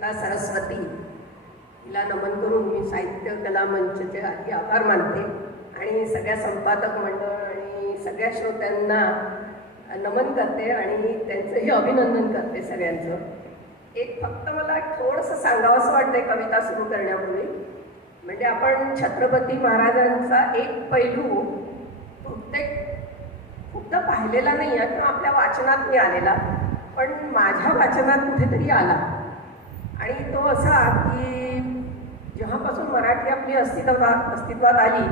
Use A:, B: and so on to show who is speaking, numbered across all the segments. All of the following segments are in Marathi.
A: देवता सरस्वती. हिला नमन करून मी साहित्य कला मंचचे अति आभार मानते. आणि सगळ्या संपादक मंडळ आणि सगळ्या श्रोत्यांना नमन करते आणि त्यांचंही अभिनंदन करते सगळ्यांचं. एक फक्त मला थोडंसं सांगावंसं वाटतंय कविता सुरू करण्यापूर्वी. म्हणजे आपण छत्रपती महाराजांचा एक पैलू प्रत्येक खूपदा पाहिलेला नाही आहे किंवा आपल्या वाचनात मी आलेला पण माझ्या वाचनात कुठेतरी आला. आणि तो असा की जेव्हापासून मराठी आपली अस्तित्वात अस्तित्वात आली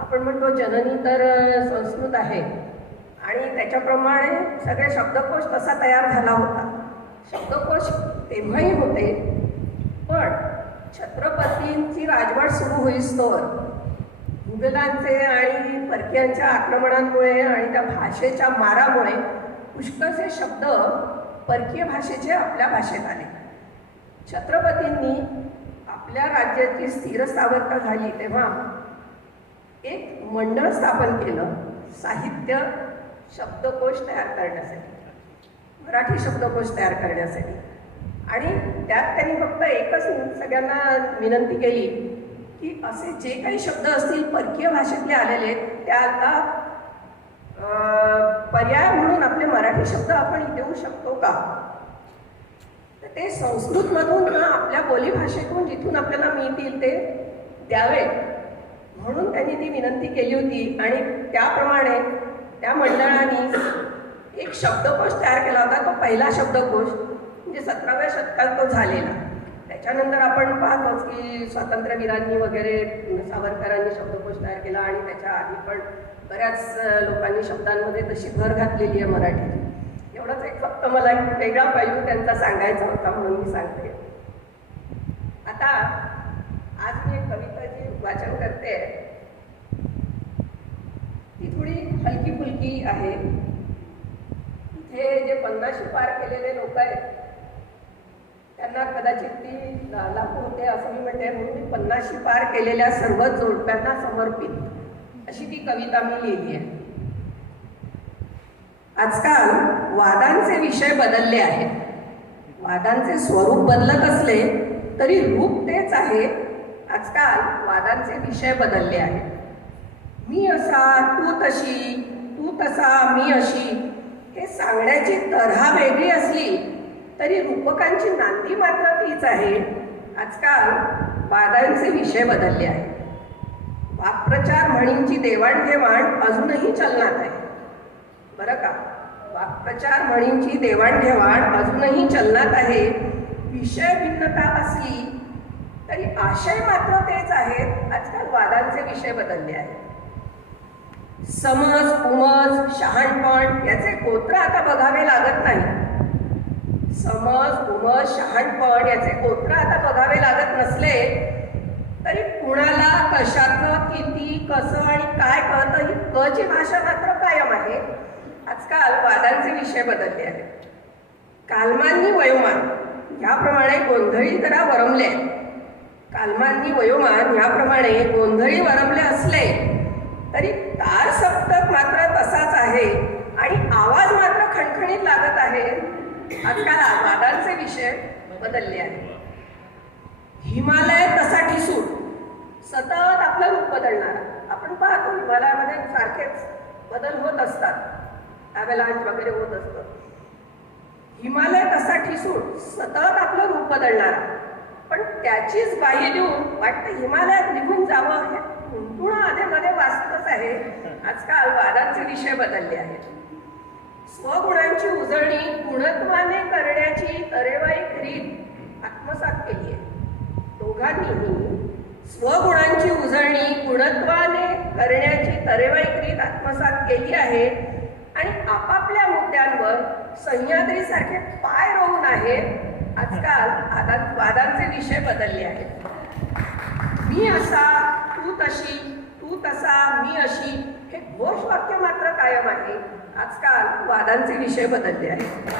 A: आपण म्हणतो जननी तर संस्कृत आहे. आणि त्याच्याप्रमाणे सगळे शब्दकोश तसा तयार झाला होता. शब्दकोश तेव्हाही होते पण छत्रपतींची राजवट सुरू होईस्तोवर मुघलांचे आणि परकीयांच्या आक्रमणांमुळे आणि त्या भाषेच्या मारामुळे पुष्कळचे शब्द परकीय भाषेचे आपल्या भाषेत आले. छत्रपतींनी आपल्या राज्याची स्थिर स्थावरता झाली तेव्हा एक मंडळ स्थापन केलं साहित्य शब्दकोश तयार करण्यासाठी मराठी शब्दकोश तयार करण्यासाठी. आणि त्यात त्यांनी फक्त एकच सगळ्यांना विनंती केली की असे जे काही शब्द असतील परकीय भाषेतले आलेले त्या आता पर्याय म्हणून आपले मराठी शब्द आपण देऊ शकतो का? तर ते संस्कृतमधून किंवा आपल्या बोलीभाषेतून जिथून आपल्याला मिळतील ते द्यावे. म्हणून त्यांनी ती विनंती केली होती. आणि त्याप्रमाणे त्या मंडळाने एक शब्दकोश तयार केला होता. तो पहिला शब्दकोश म्हणजे सतराव्या शतकात तो झालेला. त्याच्यानंतर आपण पाहतोच की स्वातंत्र्यवीरांनी वगैरे सावरकरांनी शब्दकोश तयार केला. आणि त्याच्या आधी पण बऱ्याच लोकांनी शब्दांमध्ये तशी भर घातलेली आहे मराठीची एवढाच एक फक्त मला एक वेगळा पैलू त्यांचा सांगायचा होता म्हणून मी सांगते. आता आज मी एक कविता जी वाचन करते. ती थोडी हलकी फुलकी आहे. इथे जे पन्नाशी पार केलेले लोक आहेत त्यांना कदाचित ती लागू होते असं मी म्हणते म्हणून मी पन्नाशी पार केलेल्या सर्व जोडप्यांना समर्पित अशी ती कविता मी लिहिली आहे. आजकाल वादांचे विषय बदलले आहेत. वादांचे स्वरूप बदलत असले तरी रूप तेच आहे. आजकाल वादांचे विषय बदलले आहेत. मी असा तू तशी तू तसा मी अशी हे सांगण्याची तऱ्हा वेगळी असली तरी रूपकांची नांदी मात्र तीच आहे. आजकाल वादांचे विषय बदलले आहेत. वाक्प्रचार म्हणींची देवाणघेवाण अजूनही चलनात आहे. बरं का? वाक्प्रचार म्हणींची देवाणघेवाण अजूनही चलनात आहे. विषय भिन्नता असली तरी आशय मात्र तेच आहेत. आजकाल वादांचे विषय बदलले आहेत. समज उमज शहाणपण याचे गोत्र आता बघावे लागत नाही. समज उमज शहाणपण याचे गोत्र आता बघावे लागत नसले तरी कुणाला कशातलं किती कसं आणि काय कळतं ही कची भाषा मात्र कायम आहे. आजकाल वादांचे विषय बदलले आहेत. कालमाननी वयोमान याप्रमाणे गोंधळी जरा वरमले. आहेत. वयोमान याप्रमाणे गोंधळी वरमले असले तरी तार सप्तक मात्र तसाच आहे आणि आवाज मात्र खणखणीत लागत आहे. आजकाल वादांचे विषय बदलले आहेत. हिमालय तसा ठिसून सतत आपलं रूप बदलणार. आपण पाहतो हिमालयामध्ये सारखेच बदल होत असतात. अवेलांच वगैरे होत असतं. हिमालय तसा ठिसूळ सतत आपलं रूप बदलणारा पण त्याचीच बाही देऊन वाटतं हिमालयात निघून जावं हे पूर्ण आधे मध्ये वाचतच आहे. आजकाल वादांचे विषय बदलले आहेत. स्वगुणांची उजळणी गुणत्वाने करण्याची तरेवाईक रीत आत्मसात केली आहे. दोघांनीही स्वगुणांची उजळणी गुणत्वाने करण्याची तरेवाईक रीत आत्मसात केली आहे. आणि आपापल्या मुद्द्यांवर सह्याद्रीसारखे पाय रोवून आहेत आजकाल आदा- वादांचे विषय बदलले आहेत. मी असा तू तशी तू तसा मी अशी हे घोष वाक्य मात्र कायम आहे. आजकाल वादांचे विषय बदलले आहेत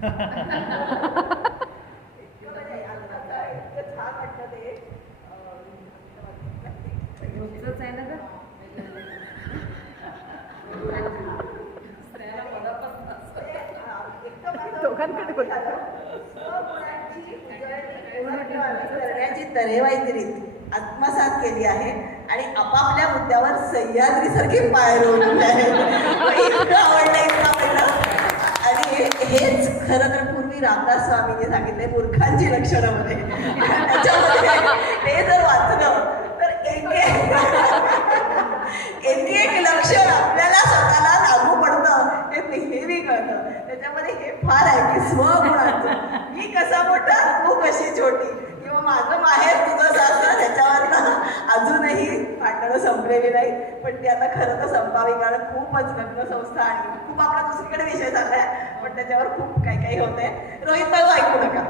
A: इतकं छान वाटतं ते.
B: रोजचंच आहे ना गं? दोघांकडे बोला.
C: करण्याची तरेवाईगिरीत आत्मसात केली आहे आणि आपापल्या मुद्द्यावर सह्याद्रीसारखी पाय रोवलेली आहे इतकं आवडलं इतकं आवडलं. आणि हेच खरं तर पूर्वी रामदास स्वामींनी सांगितले मूर्खांची लक्षणं मध्ये त्याच्यामध्ये ते जर वाचलं तर एक आपलं माहेर तुझं त्याच्यावरनं अजूनही भांडणं संपलेली नाही पण ती आता खरं तर संपावी कारण खूपच लग्न संस्था आणि खूप आपला दुसरीकडे विषय झालाय पण त्याच्यावर खूप काही काही होतंय. रोहित भाऊ ऐकू नका.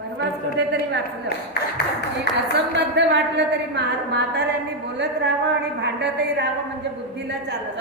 D: परवाच कुठेतरी वाचलं. की असंबद्ध वाटलं तरी मा- म्हाताऱ्यांनी बोलत राहावं आणि भांडतही राहावं म्हणजे बुद्धीला चालत